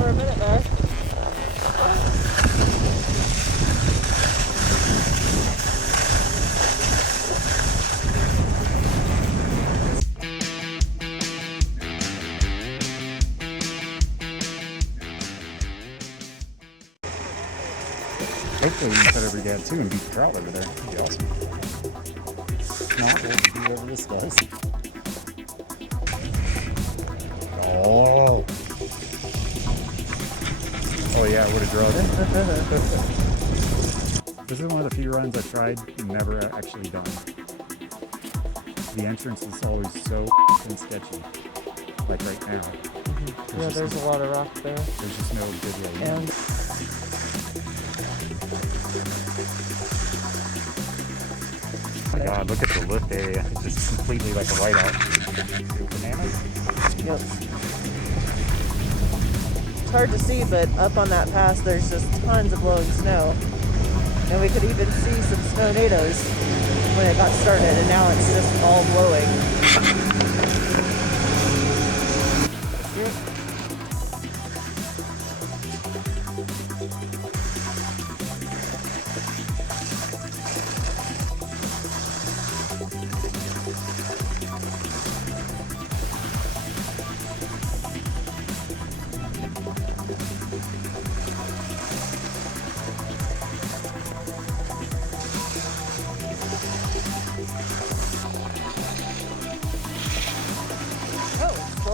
for a minute there. Hopefully we can set every dad too and beat the trout over there. That'd be awesome. If not, we'll do whatever this does. Oh! Oh yeah, I would have drawn. This is one of the few runs I tried and never actually done. The entrance is always so sketchy. Like right now. Yeah, there's a lot of rock there. There's just no good way in. And oh my god, look at the lift area. It's just completely like a whiteout. Bananas? yep. It's hard to see, but up on that pass there's just tons of blowing snow. And we could even see some tornadoes when it got started, and now it's just all blowing.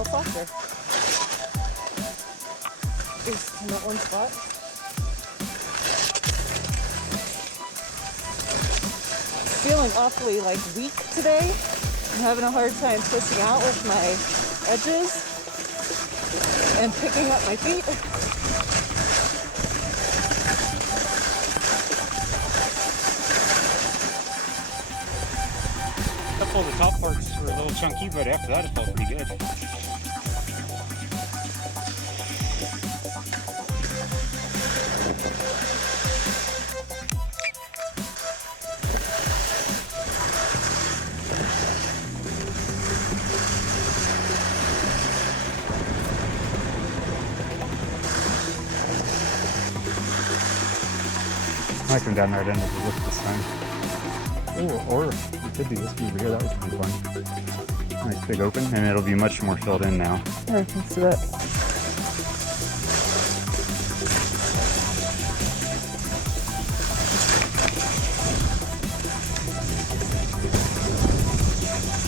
Softer. Just in that one spot. Feeling awfully like weak today. I'm having a hard time pushing out with my edges and picking up my feet. A couple of the top parts were a little chunky, but after that it felt pretty good. I might come down right into the lift this time. Oh, or we could do this view over here. That was pretty fun. Nice big open, and it'll be much more filled in now. Yeah, let's do that.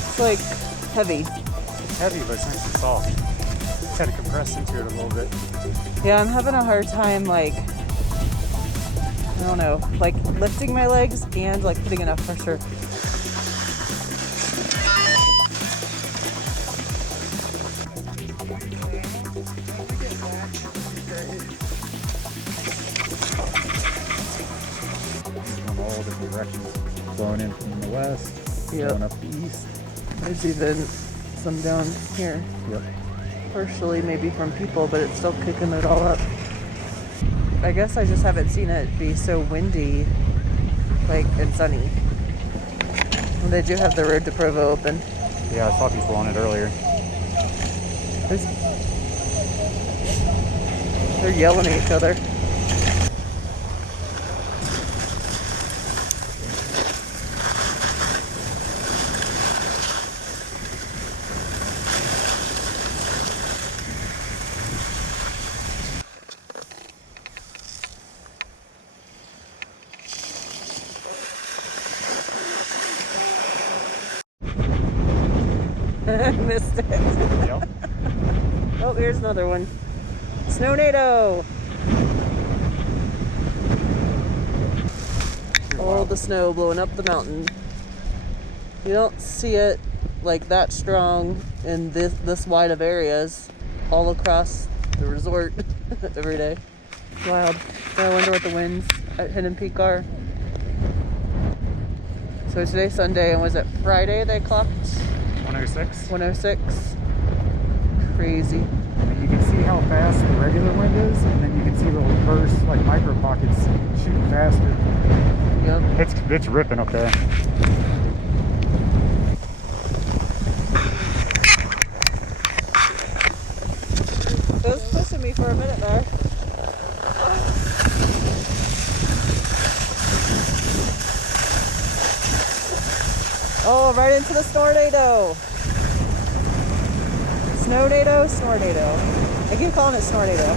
It's like heavy. It's heavy, but it's nice and soft. Kind of compress into it a little bit. Yeah, I'm having a hard time, like, I don't know, like lifting my legs and like putting enough pressure. From all different directions, blowing in from the west, going up the east. There's even some down here. Yep. Partially maybe from people, but it's still kicking it all up. I guess I just haven't seen it be so windy, like, and sunny. And they do have the road to Provo open. Yeah, I saw people on it earlier. They're yelling at each other. Missed it. Yep. Oh, here's another one. Snownado! All the snow blowing up the mountain. You don't see it like that strong in this wide of areas all across the resort every day. Wild. I wonder what the winds at Hidden Peak are. So today's Sunday, and was it Friday they clocked? 106. 106. Crazy. And you can see how fast the regular wind is, and then you can see little bursts, like micro pockets, shooting faster. Yep. It's ripping up there. It was pushing me for for a minute there. Oh, right into the Snornado. Snownado, Snornado. I keep calling it Snornado.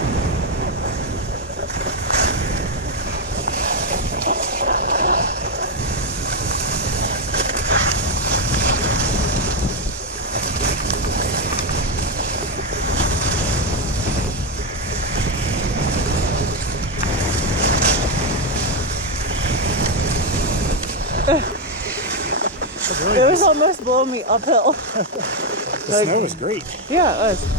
It was almost blowing me uphill. The snow is great. Yeah, it was.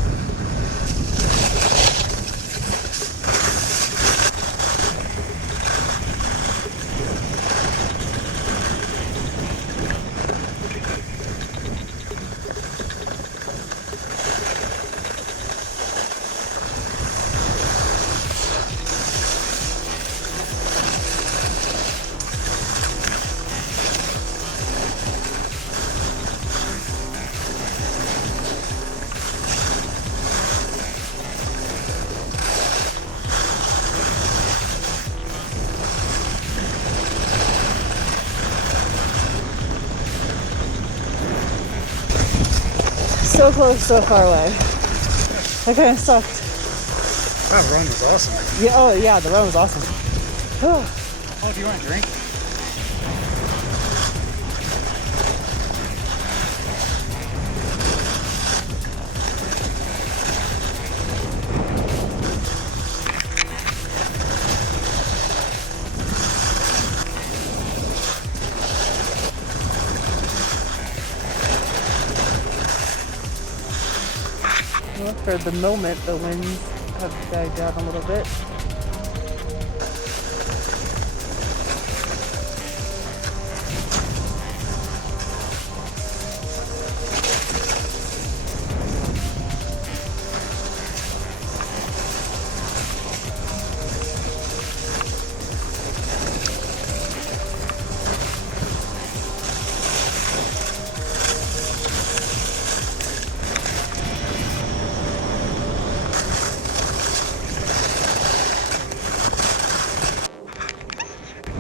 So close, so far away. That kind of sucked. That run was awesome. Yeah, oh yeah, the run was awesome. Oh, do you want a drink? Well, for the moment, the winds have died down a little bit.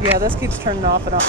Yeah, this keeps turning off and on.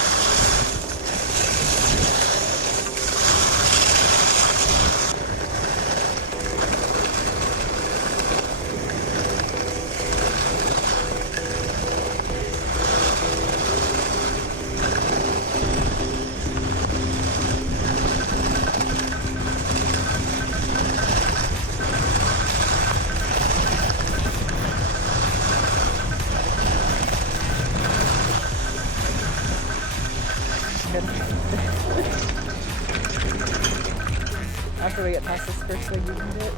After we get past this first thing, you can do it.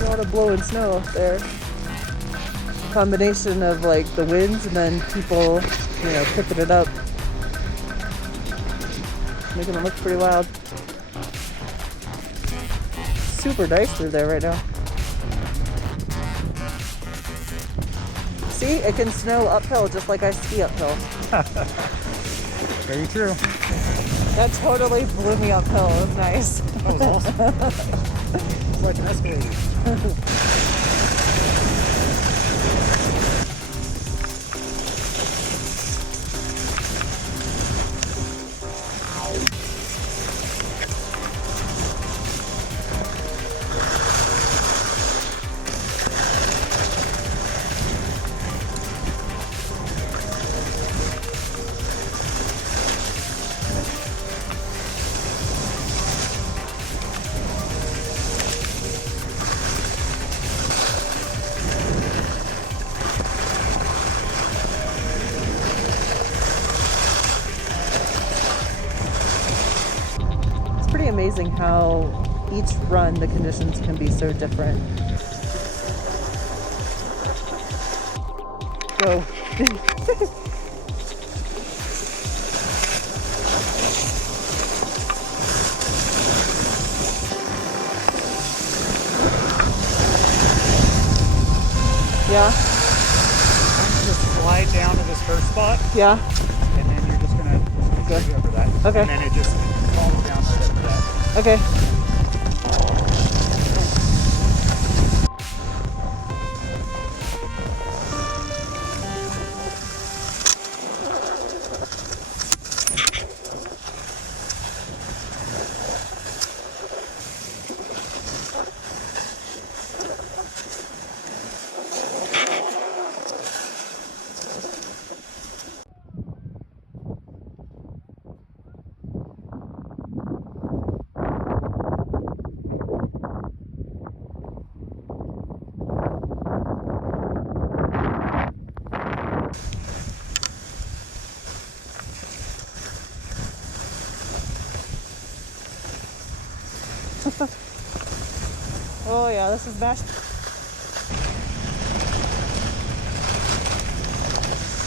A lot of blowing snow up there. Combination of like the winds and then people, you know, picking it up, making it look pretty loud. Super nice through there right now. See, it can snow uphill just like I ski uphill. Very true. That totally blew me uphill. It was nice. That was awesome. It's like an escalator. Amazing how each run the conditions can be so different. Go. Yeah. Just slide down to this first spot. Yeah. And then you're just gonna go over that. Okay. And then it just falls down right over that. Okay. Oh yeah, this is best.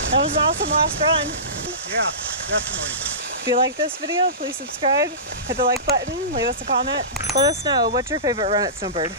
That was an awesome last run. Yeah, definitely. If you like this video, please subscribe, hit the like button, leave us a comment. Let us know, what's your favorite run at Snowbird?